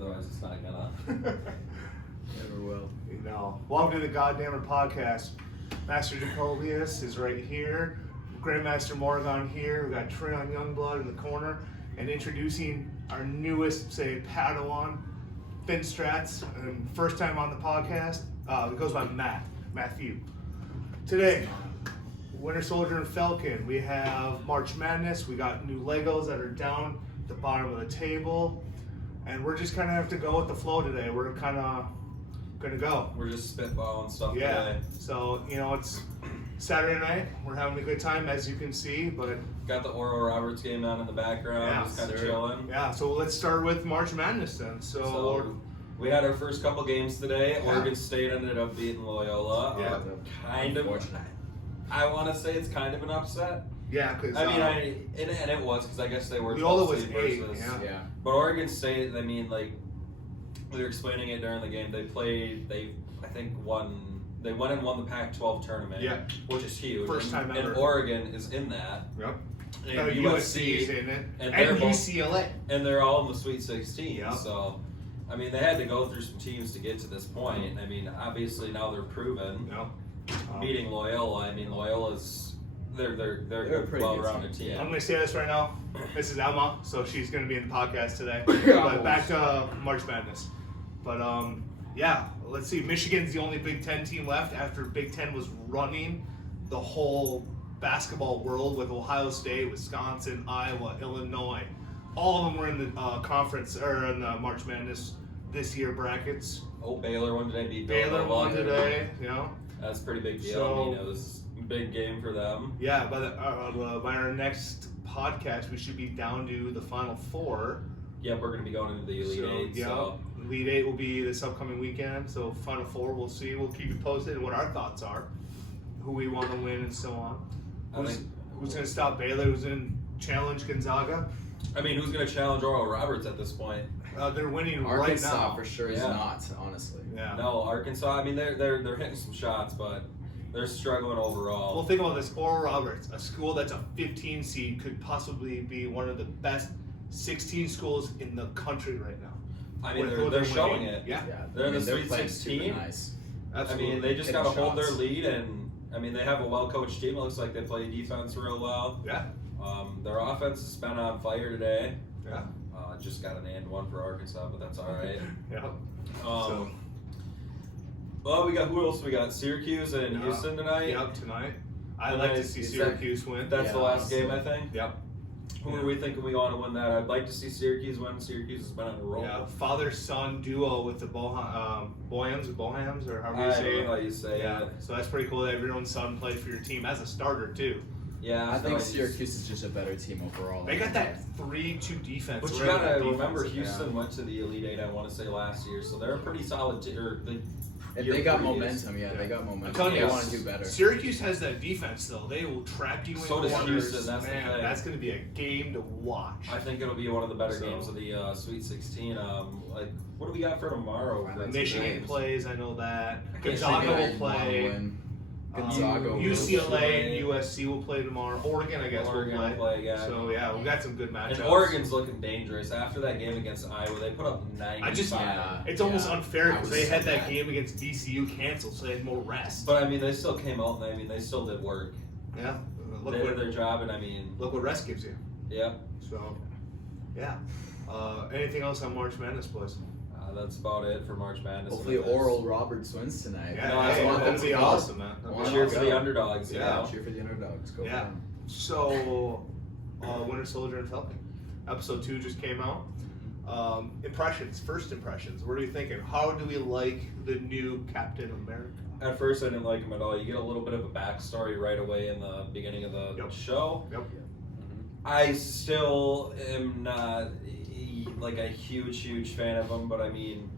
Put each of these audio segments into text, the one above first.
Otherwise, it's not gonna. Never will. No. Welcome to the Goddammer Podcast. Master Jacobius is right here. Grandmaster Morgan here. We got Treon Youngblood in the corner. And introducing our newest, Padawan, Finn Stratts. And first time on the podcast. It goes by Matthew. Today, Winter Soldier and Falcon. We have March Madness. We got new Legos that are down at the bottom of the table. And we're just kind of have to go with the flow today. We're kind of going to go. We're just spitballing stuff Yeah. today. So, it's Saturday night. We're having a good time, as you can see. But Got the Oral Roberts game on in the background. Yeah, just kind of sir. chilling. yeah, so let's start with March Madness then. So we had our first couple games today. Yeah. Oregon State ended up beating Loyola. Yeah. Kind of. Unfortunate. I want to say it's kind of an upset. yeah, because I mean, and it was because I guess they were Loyola 12 was seed 8, versus. yeah. But Oregon State, I mean, like we were explaining it during the game. They went and won the Pac-12 tournament. Yeah. Which is huge. First time ever. And Oregon is in that. Yep. And USC is in it. and And they're both- UCLA. And they're all in the Sweet 16. Yeah. So, I mean, they had to go through some teams to get to this point. I mean, obviously now they're proven. Yep. Beating Loyola. I mean, Loyola's they're They're a pretty well-rounded good team. I'm going to say this right now. This is Emma, so she's going to be in the podcast today. Yeah. But back to March Madness. But, yeah, let's see. Michigan's the only Big Ten team left after Big Ten was running the whole basketball world with Ohio State, Wisconsin, Iowa, Illinois. All of them were in the conference, or in the March Madness this year brackets. Oh, Baylor won today. Beat Baylor Villanova. won today, That's a pretty big deal. So- I mean, it was a big game for them. Yeah, by our next podcast, we should be down to the Final Four. Yeah, we're going to be going into the Elite Eight. Yeah, So, Elite Eight will be this upcoming weekend. So Final Four, we'll see. We'll keep you posted on what our thoughts are, who we want to win, and so on. I think- Who's going to stop Baylor? Who's going to challenge Gonzaga? I mean, who's going to challenge Oral Roberts at this point? They're winning Arkansas right now. for sure is Yeah. not, honestly. Yeah. No, Arkansas. I mean, they're hitting some shots, but they're struggling overall. Well, think about this. Oral Roberts, a school that's a 15 seed, could possibly be one of the best 16 schools in the country right now. I mean, With who they're showing winning. it. Yeah, They're in the they're Sweet playing 16. super nice. absolutely. I mean, they just Hitting got to hold their shots. lead, and I mean, they have a well-coached team. It looks like they play defense real well. Yeah, Their offense has been on fire today. yeah, Just got an and one for Arkansas, but that's all right. yeah. Um, Well, we got who else? We got Syracuse and Yeah. Houston tonight. Yep, tonight. I'd And like to then see is Syracuse win. That's Yeah, the last honestly. game, I think. Yep. Who are we thinking we want to win that? I'd like to see Syracuse win. Syracuse has been on a roll. Yeah, father-son duo with the Bohams, or however you I say don't know it. how you say Yeah, it. so that's pretty cool that everyone's son played for your team as a starter too. Yeah, I think so Syracuse is just a better team overall. They got that 3-2 defense. But you Right on gotta defense. remember, Yeah. Houston went to the Elite Eight. I want to say last year, so they're a pretty solid. If they got momentum, yeah, they got momentum. I'm telling They you, want to do better. Syracuse has that defense though. They will trap you in So does corners. Houston, that's the Man, thing. that's going to be a game to watch. I think it'll be one of the better So- games of the Sweet 16. What do we got for tomorrow? That's Michigan games. plays, I know that. can't Gonzaga see will Michigan play. win. Gonzaga will UCLA and play. USC will play tomorrow. Oregon, I guess, Oregon will will play. play, yeah. So yeah, we've got some good matchups. And Oregon's looking dangerous. After that game against Iowa, they put up 95. I just, Yeah. it's almost unfair I because was they so had that mad. game against VCU canceled, so they had more rest. But I mean, they still came out and they still did work. Yeah, look They did what their job, and I mean, look what rest gives you. yeah, So, yeah. Anything else on March Madness, boys? that's about it for March Madness. Hopefully, Oral Roberts wins tonight. Yeah, No, that's hey, one that'd thing be to go. awesome, man. That'd be One Cheer to for go. the underdogs. Yeah. You know? Cheer for the underdogs. Go Yeah. for them. So, Winter Soldier and Falcon. Episode 2 just came out. First impressions. What are you thinking? How do we like the new Captain America? At first, I didn't like him at all. You get a little bit of a backstory right away in the beginning of the Yep. show. Yep. I still am not like a huge fan of him, but I mean,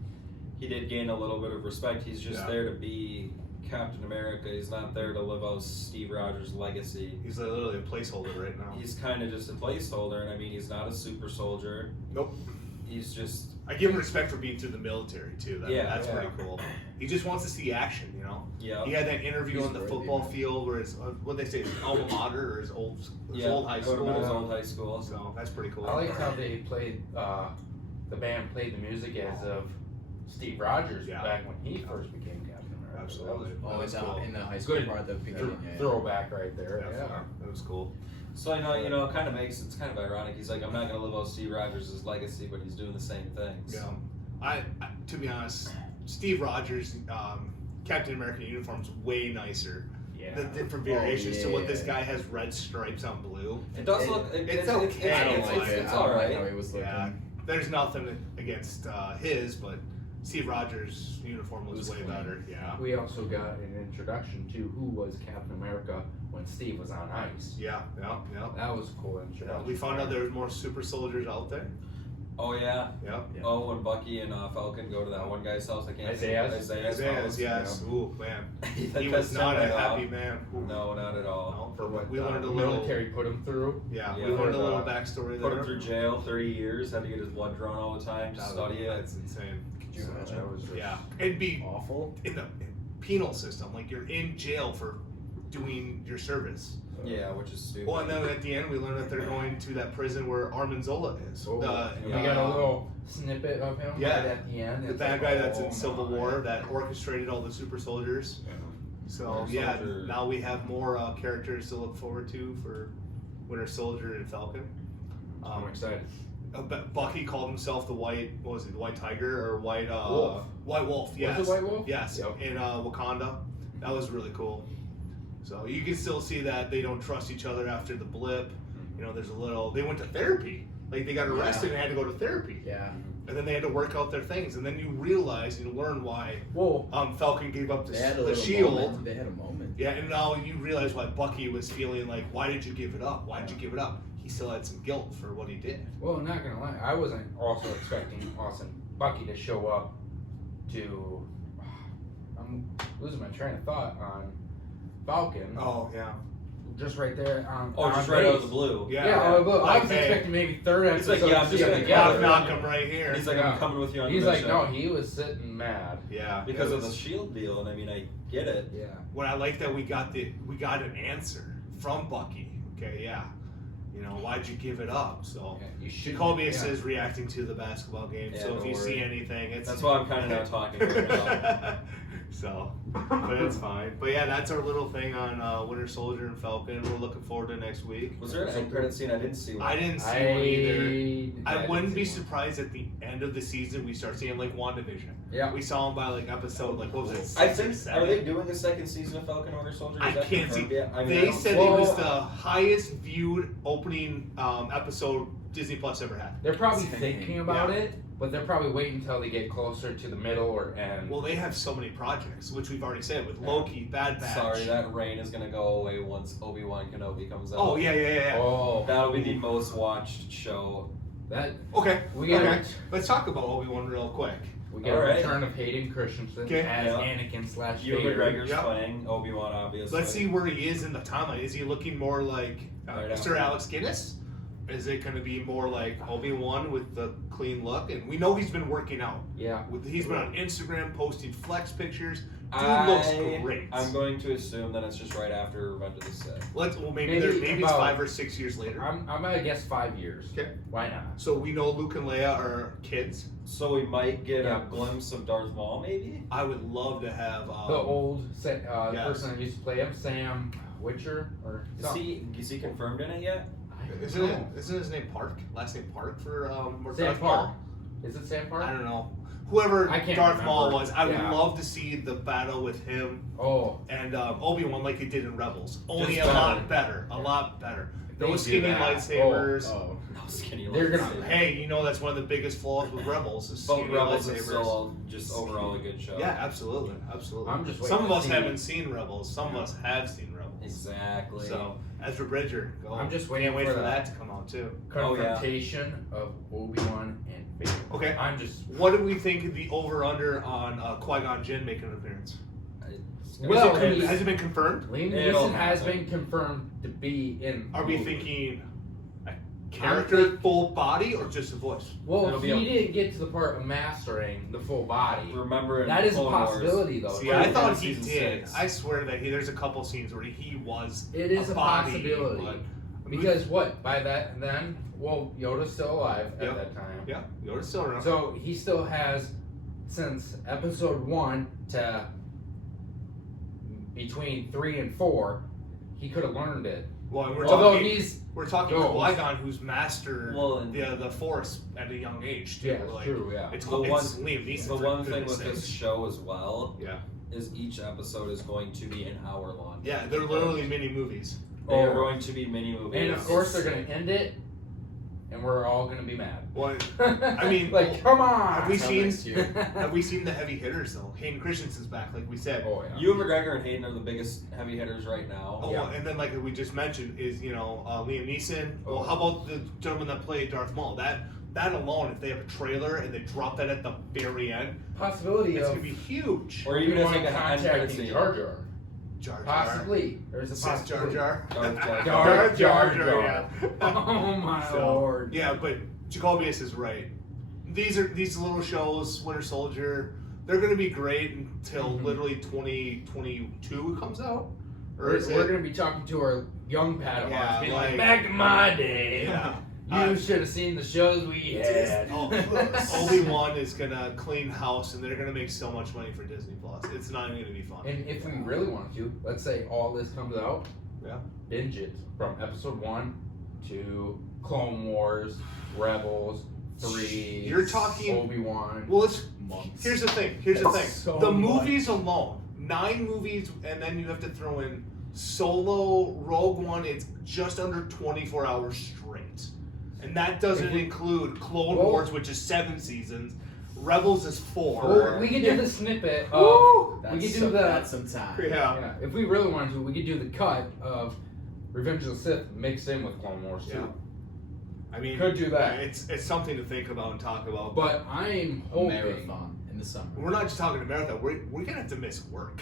he did gain a little bit of respect. He's just Yeah. there to be Captain America. He's not there to live out Steve Rogers' legacy. He's literally a placeholder right now. He's kind of just a placeholder, and I mean, he's not a super soldier. Nope. He's just I give him respect for being through the military too. That's Yeah. pretty cool. He just wants to see action, you know. yeah. He had that interview He's on the worthy, football man. field where his what they say his alma mater or his old high That would've been his school. old high school. So that's pretty cool. I liked how they played the band played the music as of Steve Rogers back when he first became Captain America. Absolutely. In the high school Good part at the beginning. throwback right there. Yeah. That was cool. So I know, it kind of it's kind of ironic. He's like, I'm not going to live out Steve Rogers' legacy, but he's doing the same things. Yeah. I to be honest, Steve Rogers' Captain America uniform's way nicer. Yeah. The different variations to what this guy has red stripes on blue. It does look. It's okay. It's all right. How he was looking. Yeah. There's nothing against his, but Steve Rogers' uniform was way better. Yeah. We also got an introduction to who was Captain America when Steve was on ice. Yeah. That was a cool introduction. We found out there was more super soldiers out there. Oh yeah. Yep. Oh, when Bucky and Falcon go to that one guy's house, I can't. Isaiah's Yes. Yeah. Ooh, man. He was not a happy man. Ooh. No, not at all. No, For what we the learned a little. military put him through. Yeah, Yeah, we learned a for little the- backstory Put there. him through jail, 30 years, had to get his blood drawn all the time to study it. That's insane. Could you imagine? That was just, Yeah, and be Awful. in the penal system, like you're in jail for doing your service. Yeah, which is stupid. Well, and then at the end, we learned that they're going to that prison where Armin Zola is. Oh, The, we got a little snippet of him yeah. right at the end. the It's bad like, guy that's oh in Civil my. War that orchestrated all the super soldiers. So Winter yeah, Soldier. now we have more characters to look forward to for Winter Soldier and Falcon. I'm excited. Bucky called himself the White, what was it, the White Tiger or White Wolf. White Wolf, yes. Was it White Wolf? Yes, Yep. in Wakanda. That was really cool. So you can still see that they don't trust each other after the blip. You know, there's a little, they went to therapy. Like they got arrested and had to go to therapy. Yeah. And then they had to work out their things. And then you realize, you learn why Whoa. Falcon gave up They had a the little shield. moment. They had a moment. Yeah, and now you realize why Bucky was feeling like, why did you give it up? Why did you give it up? He still had some guilt for what he did. Well, I'm not gonna lie, I wasn't also expecting Bucky to show up to. I'm losing my train of thought on Falcon. Oh, yeah. Just right there on. Oh, on just right out of base. the blue. Yeah, I was hey. expecting maybe third He's episode. like, yeah, I'm just gonna together. knock him right here. He's like, Yeah. I'm coming with you on He's the like, mission. no, he was sitting mad. Yeah, Because it of the was- shield deal, and I mean, I get it. Yeah. What I like that we got an answer from Bucky. Okay, yeah. You know, why'd you give it up? So You should. Jacobius is reacting to the basketball game. Yeah, so if don't you worry. see anything, it's That's why I'm kind of now talking about it. So, but it's fine. But yeah, that's our little thing on Winter Soldier and Falcon. We're looking forward to next week. Was there an end credit scene? I didn't see one. I didn't see one either. I wouldn't be surprised at the end of the season we start seeing like WandaVision. Yeah. We saw him by like episode like what was it? I Six think. or seven? Are they doing a second season of Falcon Winter Soldier? Is I that can't see. confirmed yet? I mean, I They don't- said Well- it was the highest viewed opening episode Disney Plus ever had. They're probably Same. thinking about Yeah. it, but they're probably waiting until they get closer to the middle or end. Well, they have so many projects, which we've already said with Yeah. Loki, Bad Batch. Sorry, that rain is gonna go away once Obi-Wan Kenobi comes out. Oh yeah. Oh, That'll be the most watched show. that Okay. we got Okay. Let's talk about Obi-Wan real quick. we got a Alright. return of Hayden Christensen Okay. as Yeah. Anakin slash Ewan Vader. McGregor's Yep. playing Obi-Wan, obviously. Let's see where he is in the timeline. Is he looking more like Right Sir after. Alex Guinness? Is it going to be more like Obi-Wan with the clean look? And we know he's been working out. Yeah. He's been on Instagram posting flex pictures. Dude I- looks great. I'm going to assume that it's just right after Revenge of the Sith. Maybe it's about- 5 or 6 years later. I'm gonna guess 5 years. Okay. Why not? So we know Luke and Leia are kids. So we might get Yeah. a glimpse of Darth Maul, maybe? I would love to have The old yes. person that used to play him, Sam Witcher, or Is he confirmed in it yet? I don't Isn't know. his name Park? Last name Park for Sam Darth Park. Maul? Is it Sam Park? I don't know. Whoever I can't Darth Maul remember. was, I would Yeah. love to see the battle with him Oh, and Obi-Wan like it did in Rebels. Only Just a lot better. A lot better. They Those do skinny that. lightsabers. Oh. No skinny They're gonna- lightsaber. Hey, you know that's one of the biggest flaws with Rebels is Both skinny Rebels and lightsabers. Solo, just overall a good show. Yeah, absolutely. I'm just waiting Some of to us see- haven't seen Rebels. Some of us have seen Rebels. Exactly. So, Ezra Bridger, go. I'm just Can't waiting wait for for that. that to come out too. Oh, yeah. confrontation of Obi-Wan and Vader. Okay. I'm just What do we think of the over/under on Qui-Gon Jinn making an appearance? It's gonna Well, be- he's- Has it been confirmed? Liam It'll Neeson has happen. been confirmed to be in. Are the we movie. thinking a character, full body, or just a voice? Well, It'll he be a- didn't get to the part of mastering the full body. remember in That is a Clone Wars- possibility, though. See, too. I thought in he season did. 6. I swear that there's a couple scenes where he was It is a body, possibility. but Because what? By then, Yoda's still alive at Yep. that time. Yeah, Yoda's still around. So he still has, since episode 1 to between 3 and 4, he could have learned it. Well, and Although we're talking Ghost. Qui-Gon, who's mastered Well, and- the Force at a young age too. Yeah, it's like, true, yeah. It's, The it's one- Liam Neeson. The for one thing goodness with this sakes. show as well Yeah. is each episode is going to be an hour long. Yeah, they're literally mini movies. They are Oh. going to be mini movies. And of course they're going to end it, and we're all going to be mad. Well, I mean, like, come on! have we Until seen? next year. Have we seen the heavy hitters though? Hayden Christensen's back, like we said. Oh, yeah. Ewan McGregor and Hayden are the biggest heavy hitters right now. Oh, Yeah. and then like we just mentioned is Liam Neeson. Oh. Well, how about the gentleman that played Darth Maul? That alone, if they have a trailer and they drop that at the very end, Possibility it's of gonna be huge. Or even as Obi-Wan like a end credit contacting scene. Jar Jar. Jar Jar. Possibly. There's a Says Jar possibility. Jar. Jar Jar Jar. yeah. Oh my So, lord. Yeah, but Jacobius is right. These little shows, Winter Soldier, they're gonna be great until Mhm. literally 2022 comes out. Or We're is going it? to be talking to our young Padawans, Yeah, being like- like, back in my day, Yeah. you should have seen the shows we had. Obi-Wan is gonna clean house, and they're gonna make so much money for Disney Plus. It's not even gonna be fun. And if we really wanted to, let's say all this comes out, Yeah. binge it from episode 1 to Clone Wars, Rebels, 3, You're talking- Obi-Wan. Well, let's. Months. Here's the thing. Here's the That's thing. so The much. movies alone, 9 movies, and then you have to throw in Solo, Rogue One. It's just under 24 hours straight, and that doesn't If we- include Clone Well- Wars, which is 7 seasons. Rebels is 4. Well, we could do the snippet of. Woo! We could do the. That's some time. Yeah. Yeah, if we really wanted to, we could do the cut of Revenge of the Sith mixed in with Clone Wars too. Yeah. I mean, Could do that. It's something to think about and talk about. But I'm A hoping. marathon in the summer. We're not just talking to marathon. We're gonna have to miss work.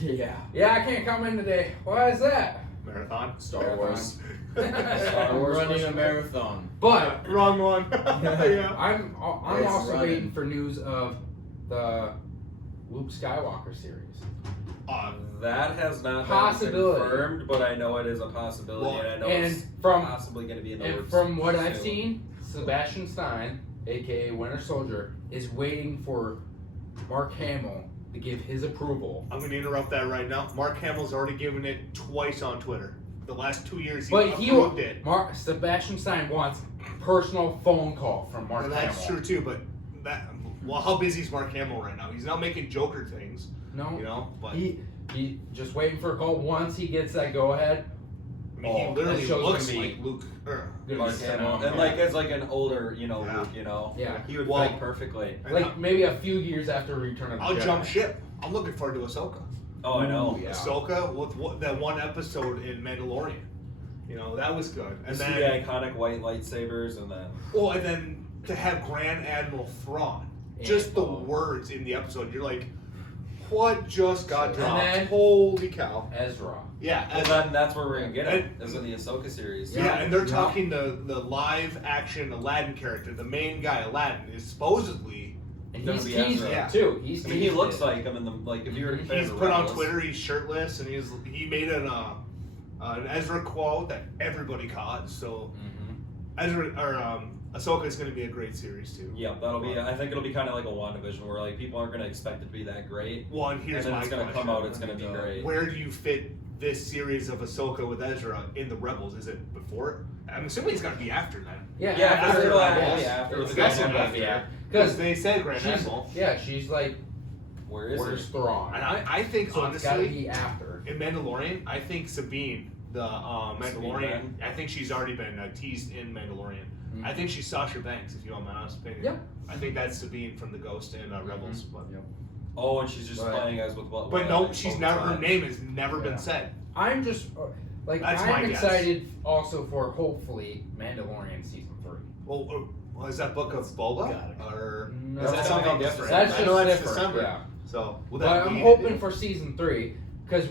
Yeah. Yeah, I can't come in today. Why is that? Marathon. Star Wars. Star We're Wars running a question. marathon. But Wrong one. yeah. I'm It's also running. waiting for news of the Luke Skywalker series. That has not Possibility. been confirmed, but I know it is a possibility, Well, and I know and it's from- possibly going to be in the And works from what I've soon. seen, Sebastian Stein, aka Winter Soldier, is waiting for Mark Hamill to give his approval. I'm gonna interrupt that right now. Mark Hamill's already given it twice on Twitter. The last 2 years he But approved it. Sebastian Stein wants personal phone call from Mark And that's Hamill. true too, but how busy is Mark Hamill right now? He's not making Joker things, No, you know. But he just waiting for a call. Once he gets that go ahead, I mean, he literally that show's looks gonna be- like Luke. Mark Hamill, and like as like an older, Yeah. Luke, Yeah. he would Well- fit perfectly. like maybe a few years after Return of the I'll Jedi. jump ship. I'm looking forward to Ahsoka. Oh, I know. Ooh, yeah. Ahsoka with that one episode in Mandalorian. You know that was good. And And see the then, iconic white lightsabers, and then and then to have Grand Admiral Thrawn, just the words in the episode, you're like, what just got And dropped? then- Holy cow! Ezra. Yeah, well, and then that's where we're gonna get it. And- Is in the Ahsoka series. yeah, and they're Yeah. talking the live action Aladdin character, the main guy Aladdin is supposedly And Gonna he's be teased Ezra. it too. He's I mean, he teased looks it. like him in the if you were a fan he's of put on Rebels. Twitter. He's shirtless and he made an Ezra quote that everybody caught. So Mhm. Ezra or Ahsoka is going to be a great series too. Yeah, that'll be. I think it'll be kind of like a WandaVision, where like people aren't gonna expect it to be that great, Well, and here's and then my it's gonna question: come out. It's gonna be great. Where do you fit this series of Ahsoka with Ezra in the Rebels? Is it before? I'm assuming it's got to be after then. Yeah, Yeah, after it'll that, have- yes. yeah, after It's the got second to be after. yeah. Because Because they said Grand she's Admiral, she's like, Where is where's it? Thrawn? and I think So it's got to honestly be after. in Mandalorian, I think Sabine, the Mandalorian, I think she's already been teased in Mandalorian. Mhm. I think she's Sasha Banks, if you want my honest opinion. Yep. I think that's Sabine from the Ghost and Rebels. But, Oh, and she's just But- playing as with what? but no, she's never. Her Bo-Katan. name has never Yeah. been said. I'm just like That's my I'm guess. excited also for hopefully Mandalorian season 3. Well, is that Book of Boba? Got it. Or No, is that that's something something different? That's I just know that's different. December. Yeah. So, will But that I'm be- hoping for season 3 because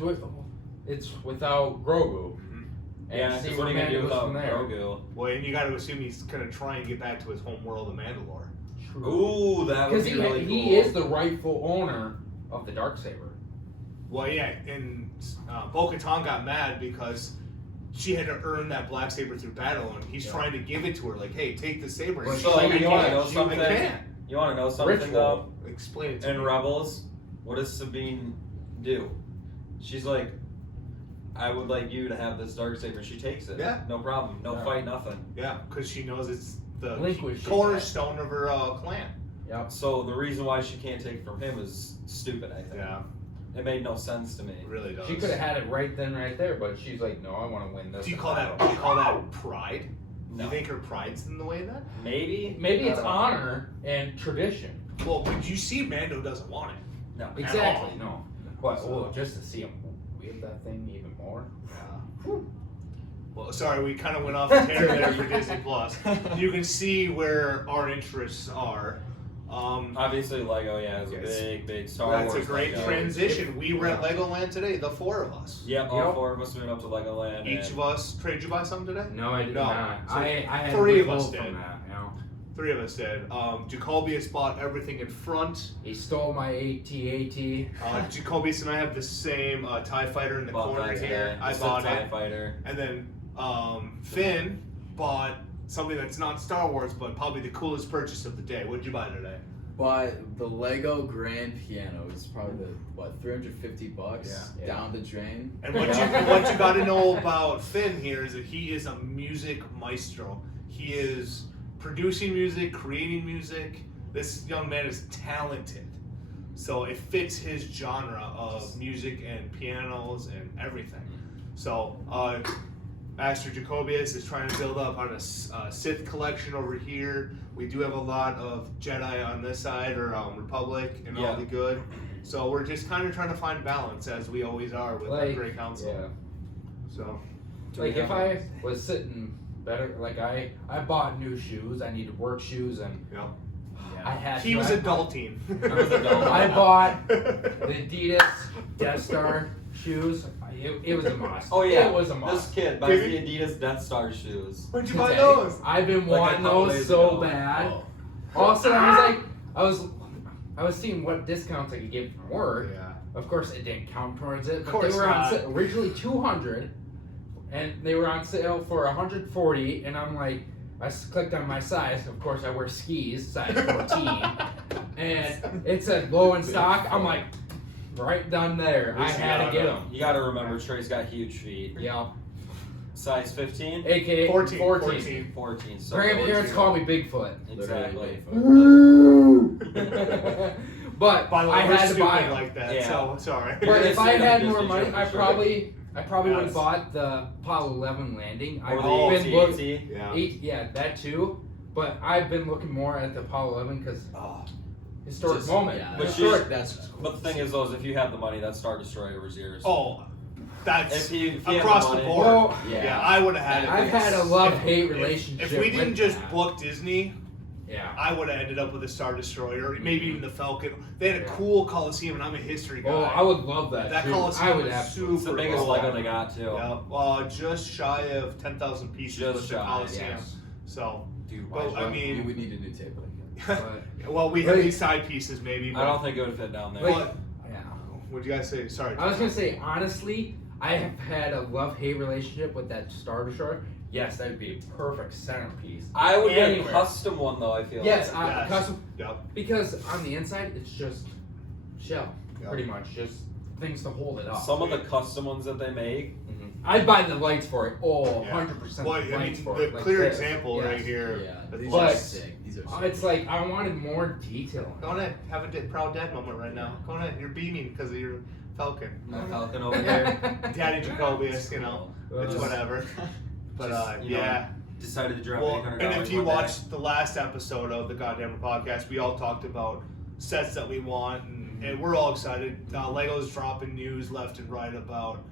it's without Grogu. Mhm. Yeah, see because where what are you gonna do Mando goes without from there. Grogu? Well, and you got to assume he's gonna try and get back to his home world of Mandalore. Ooh, that would Because be really cool. he is the rightful owner of the Darksaber. Well, yeah, and Bo-Katan got mad because she had to earn that black saber through battle, and he's trying to give it to her, like, hey, take the saber. Well, And So she's you like, want to know I something? can't. You want to know something Ritual. though? Explain it to In me. Rebels, what does Sabine do? She's like, I would like you to have this dark saber. She takes it. Yeah. No problem. No Yeah. fight. Nothing. Yeah, because she knows it's the Relinquish cornerstone of her clan. Yep. So the reason why she can't take it from him is stupid. I think. Yeah, It made no sense to me. it really does. She could have had it right then, right there, but she's like, no, I want to win this. Do you call that pride? Do No. you think her pride's in the way of that? Maybe. Maybe it's I don't know. honor and tradition. Well, but you see, Mando doesn't want it. No. Exactly. all. No. But So- just to see him wheel that thing even more. Yeah. Well, sorry, we kind of went off the tangent there for Disney Plus. You can see where our interests are. Obviously, Lego, yeah, is a Yes. big Star That's Wars. a great Lego. transition. We were at Legoland today, the four of us. Yep, all Yep. 4 of us went up to Legoland. Each of us. Trey, did you buy something today? No, I did No. not. So I had three to of us withhold did. from that. You know, Three of us did. Jacobius bought everything in front. he stole my AT-AT. Jacobius and I have the same TIE fighter in the Bought corner that today. here. I Just a bought TIE it. Fighter. And then Finn bought something that's not Star Wars, but probably the coolest purchase of the day. What did you buy today? But the Lego grand piano is probably $350 Yeah. down the drain. And what you got to know about Finn here is that he is a music maestro. He is producing music, creating music. This young man is talented. So it fits his genre of music and pianos and everything. So Master Jacobius is trying to build up on a Sith collection over here. We do have a lot of Jedi on this side, or Republic, and all Yeah. the good. So we're just kind of trying to find balance, as we always are with our Like, Great Council. yeah. So Like if I was sitting better, like I bought new shoes. I needed work shoes, and yeah, I had. he to. was I- adulting. I was adulting. I bought the Adidas Death Star shoes. It was a must. Oh yeah, it was a This must. kid buys the Did Adidas Death Star shoes. Where'd you buy Today. those? I've been Like a wanting couple those days so ago. bad. Oh. All of a sudden, I was seeing what discounts I could get from work. Yeah. Of course, it didn't count towards it, but Course they were on not. sale originally 200, and they were on sale for 140. And I'm like, clicked on my size. Of course, I wear skis, size 14, and it said low in stock. I'm like, right down there. I had to get them. You got to remember, Trey's got huge feet. Yeah, Size 15, aka 14. 14. So Grandparents call me Bigfoot. Exactly. But By the way, I we're had to stupid buy them. like that. Yeah. So sorry. You're But gonna if see I it on had Disney more money, Channel I for sure. probably would Yes. have bought the Apollo 11 landing. Or I've the been looking, AT-AT. Yeah. yeah, that too. But I've been looking more at the Apollo 11 because Oh. historic Just- moment. Yeah, But historic, she's- that's cool. But the thing is, though, is if you have the money, that Star Destroyer was yours. Oh, that's If you have across the the money- board. Well, yeah. I would have had it. I've had a love-hate relationship. If we didn't with just that. book Disney, yeah. I would have ended up with a Star Destroyer, maybe even the Falcon. They had a Yeah. cool Coliseum, and I'm a history guy. Oh, I would love that. That too. Coliseum I would was absolutely. It's the super biggest cool. Lego they got, too. Yeah, just shy of 10,000 pieces Just with the shy, Coliseum. Yes. So, Dude, well, why- I You mean, would need a new table. well, we have Like- these side pieces maybe. But I don't think it would fit down there. Like- What? Yeah. What'd you guys say? Sorry. I was gonna say honestly, I have had a love-hate relationship with that Star Destroyer. Yes, that would be a perfect centerpiece. I would get a Anywhere. custom one, though, I feel Yes, like. Yes. custom Yep. because on the inside it's just shell, Yep. pretty much, just things to hold it up. Some of the custom ones that they make, I'd buy the lights for it. Oh, Yeah. 100% Well, the I mean, lights for the it. Like clear this. example Yes. right here. Yeah, these But- are sick. These are sick. It's like I wanted more detail. Go ahead, have a proud dad moment right now. Go ahead, you're beaming because of your Falcon. my Falcon over here, Daddy Jacobius, you know, it's Uh, whatever. But Just, you know, yeah. decided to drop Well, $800 and if you one day. watched the last episode of the Goddamn Podcast, we all talked about sets that we want, and we're all excited. Lego's dropping news left and right about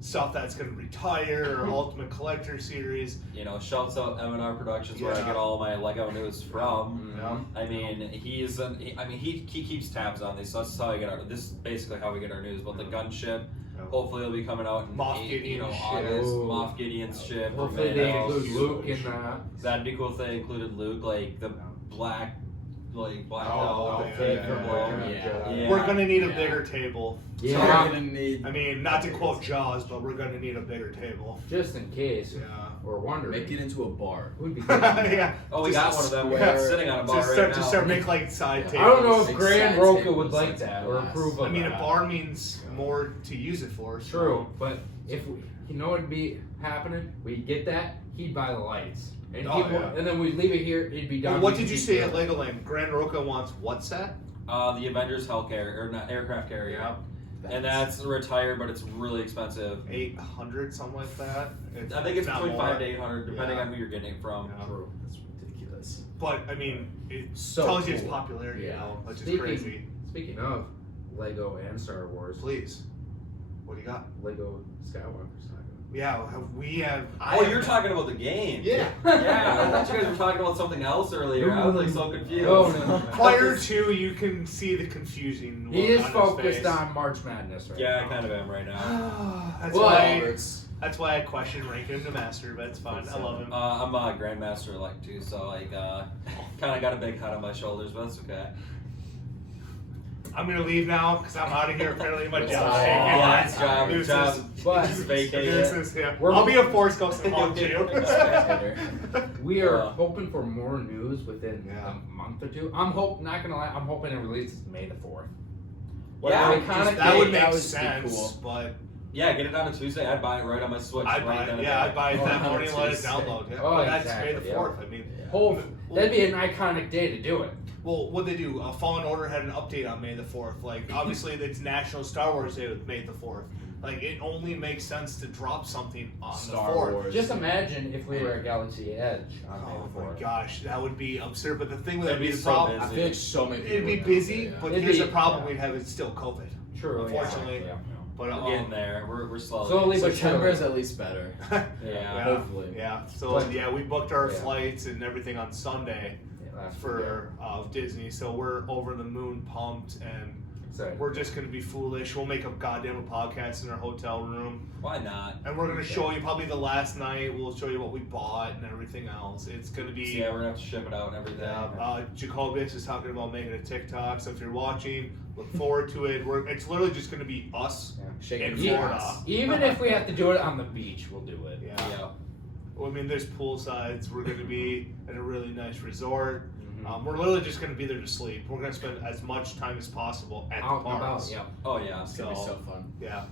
stuff that's going to retire or Ultimate Collector Series. You know, shouts out M&R Productions where I Yeah. get all my Lego news from. Yeah. I mean, he keeps tabs on these, so that's how I get our. This is basically how we get our news. But the gunship, Yeah. hopefully, it'll be coming out in Moff Gideon's ship. August. Ooh. Moff Gideon's ship. Hopefully and they then include huge. Luke in that. that'd be cool if they included Luke, like the black like blacked Oh, out. okay, for yeah, blow. yeah. We're gonna need a Yeah. bigger table. So Yeah. we're gonna need. I mean, not to quote Jaws, but we're gonna need a bigger table. Just in case. Yeah. We're wondering. Make it into a bar. Would be good. Yeah. Oh, we got one of them. We're square- sitting on a bar Just right now. start make like side I tables. don't know if Big Grand side Roca tables, would like like that or glass. approve of I mean, that. a bar means more to use it for. So. True, but if we, you know what'd be happening, we'd get that, he'd buy the lights, and Oh, people, yeah. and then we'd leave it here. It'd be done. Well, what we'd did you keep say it. at Legoland? Grand Roca wants what set? The Avengers Hell Carrier, or not aircraft carrier. And that's retired, but it's really expensive. 800, something like that. I think it's not between more. 500 to 800, depending Yeah. on who you're getting it from. Yeah. True. That's ridiculous. But I mean, it So tells you its cool. popularity, Yeah. though, which is Speaking- crazy. Speaking of Lego and Star Wars, Please, what do you got? Lego Skywalker Saga. Yeah, we have. Oh, you're talking about the game. Yeah. Yeah, I thought you guys were talking about something else earlier. I was like so confused. Oh, no. Prior to, you can see the confusion. He look is on his focused face. on March Madness right Yeah, I now. kind of am right now. that's Well, why. Roberts. That's why I question ranking him to master, but it's fine. I love him. I'm a Grandmaster elect too, so like, kind of got a big head on my shoulders, but that's okay. I'm gonna leave now because I'm out of here. Apparently, my It's job's fine. taken. Yeah, it's job, Deuces. job. But- Just vacate Deuces, it. yeah. We're- I'll be a Force Ghost and haunt you. We are Yeah. hoping for more news within Yeah. a month or two. Not gonna lie, I'm hoping it releases May the 4th. Yeah, Iconic that would date, make that would be sense, cool. but Yeah, get it on a Tuesday. I'd buy it right on my Switch. I'd buy right then it. and Yeah, there. I'd buy it that Oh, morning and let it Tuesday. download. Yeah. Oh, But that's exactly, May the yeah. 4th. I mean, That'd be an iconic day to do it. well, what they do? Fallen Order had an update on May the 4th. Like, obviously, it's National Star Wars Day with May the 4th. Like, it only makes sense to drop something on Star the 4th. Wars. Just imagine if we were at Galaxy Edge on May Oh the my 4th. gosh, that would be absurd. But the thing with That'd that would be be the so problem. I feel like so many people It'd be would busy, know, yeah. but It'd here's be- the problem yeah. we'd have is still COVID. True. Unfortunately. Yeah. But We're getting there. We're slowly. Slowly, but September is surely. at least better. Yeah. Hopefully. Yeah. So But- yeah, we booked our Yeah. flights and everything on Sunday Yeah, last for Disney. So we're over the moon pumped, and Excited. we're just gonna be foolish. We'll make a goddamn podcast in our hotel room, Why not? and we're gonna show you probably the last night. We'll show you what we bought and everything else. It's gonna be. So yeah, we're gonna have to ship it out and everything. Jacobus is talking about making a TikTok. So if you're watching, look forward to it. It's literally just gonna be us. Shaking In hands. Florida. Even if we have to do it on the beach, we'll do it. Yeah. Yeah. Well, I mean, there's poolsides. We're going to be at a really nice resort. Mhm. We're literally just going to be there to sleep. We're going to spend as much time as possible at Out the and about. parks. Yeah. Oh yeah. It's gonna be so fun. Yeah.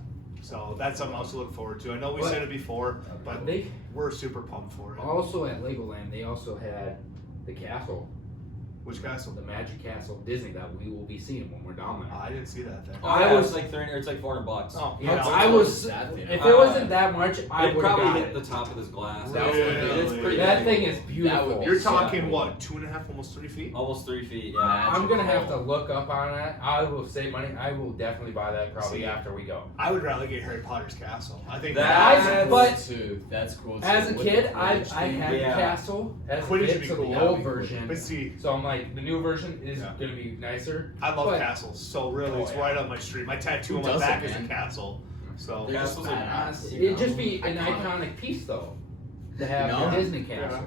So that's something else to look forward to. I know we What? said it before, but They we're super pumped for it. also at Legoland. They also had the castle, Which castle? the Magic Castle of Disney that we will be seeing when we're down there. I didn't see that thing. Oh, I yeah, was- it's like 300. It's like $400. Oh, Yeah, That's I what was. that thing- If it wasn't that much, I It would have probably got hit it. the top of this glass. That was Really? It's pretty That big. thing is beautiful. be- You're Yeah. talking what, 2.5, almost 3 feet? Almost 3 feet. Yeah. I'm gonna have to Magical. look up on it. I will save money. I will definitely buy that probably See, after we go. I would rather get Harry Potter's castle. I think That- But- too. That's cool. Too. As a With kid, the I Quidditch had thing. the Yeah. castle as a Quidditch would kid, be so cool. the That would old be cool. version. But see, So I'm like, the new version is Yeah. gonna be nicer. I love But- castles, so really, Oh, it's yeah. right up my street. My tattoo Who on my doesn't, back is a man? castle. So They're just Castles are badass, you It'd know? just be an Iconic. iconic piece though, to have No. the Disney castle.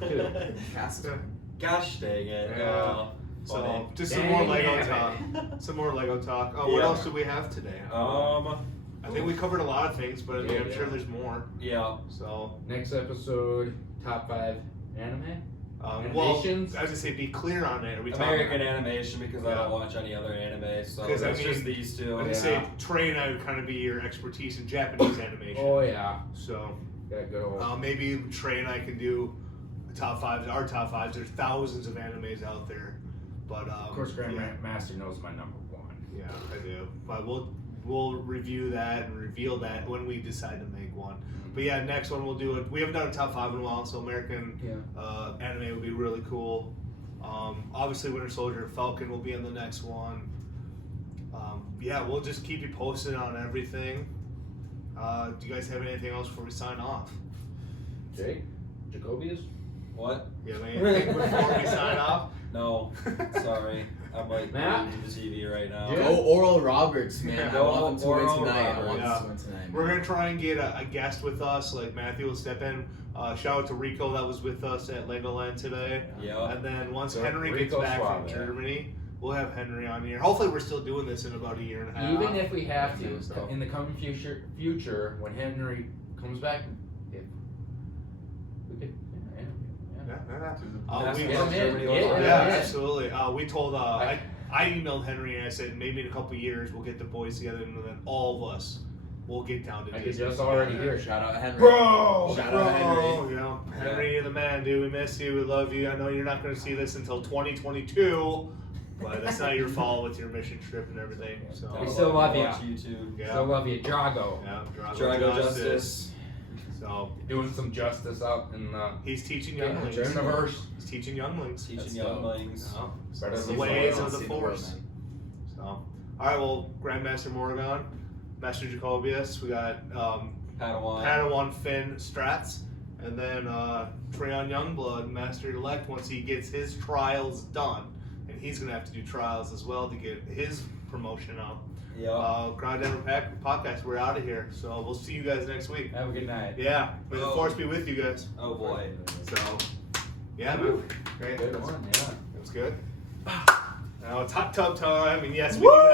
Too. Castle. Gosh dang it. Yeah. So Funny. just some more Dang Lego it. talk. Some more Lego talk. Oh, what Yeah. else do we have today? I think we covered a lot of things, but I mean, I'm Yeah. sure there's more. Yeah. So, Next episode, top 5 anime. well, Animations? as I say, be clear on it. Are we American animation because I Yeah. don't watch any other anime, so 'Cause, I it's just mean, these two. I would say Trey and I would kind of be your expertise in Japanese animation. Oh yeah, So got good old. maybe Trey and I can do top 5s. Our top 5s. There's thousands of animes out there, but of course, yeah. Grandmaster knows my number 1. Yeah, I do. But we'll review that and reveal that when we decide to make one. But yeah, next one we'll do it. We haven't done a top 5 in a while, so American anime would be really cool. Obviously, Winter Soldier, Falcon will be in the next one. Yeah, we'll just keep you posted on everything. Do you guys have anything else before we sign off? Jake, Jacobius. What? You have anything before we sign off? No. Sorry. I'm like Matt? glued to the TV right now. Yeah. Go Oral Roberts, man. Yeah. I Go want them to win Oral tonight. I Roberts. want Yeah. them to win tonight. We're gonna try and get a guest with us, like Matthew will step in. Shout out to Rico that was with us at Legoland today. Yeah. And then once So Henry Rico gets back Suave, from yeah. Germany, we'll have Henry on here. Hopefully, we're still doing this in about a year and a half. Even if we have to, So- in the coming future, when Henry comes back, if we could, Yeah, That's we, Get him in. Germany Get was- him yeah, in. absolutely. We told I emailed Henry and I said maybe in a couple years we'll get the boys together and then all of us will get down to I could Disney just already together. hear. Shout out Henry. Bro, Shout bro, out Henry. you know, Henry, you're the man, dude. We miss you. We love you. I know you're not going to see this until 2022, but that's not your fault with your mission trip and everything. So We still love ya. Watch YouTube. yeah, Still love you, Drago. yeah, Drago Justice. So Doing some justice out in the he's teaching younglings. universe. He's teaching younglings. Teaching That's younglings. No, Better the than ways I've of the seen world, force. man. So, all right, well, Grandmaster Morgan, Master Jacobius, we got Padawan Finn Stratts, and then Treon Youngblood, Master Elect, once he gets his trials done, and he's gonna have to do trials as well to get his promotion up. Yeah. Ground Denver Podcast, we're out of here, so we'll see you guys next week. Have a good night. Yeah, may the Oh. force be with you guys. Oh boy. So, yeah, man, great. Good one, yeah. It was good. Now it's hot tub time, and yes, we do have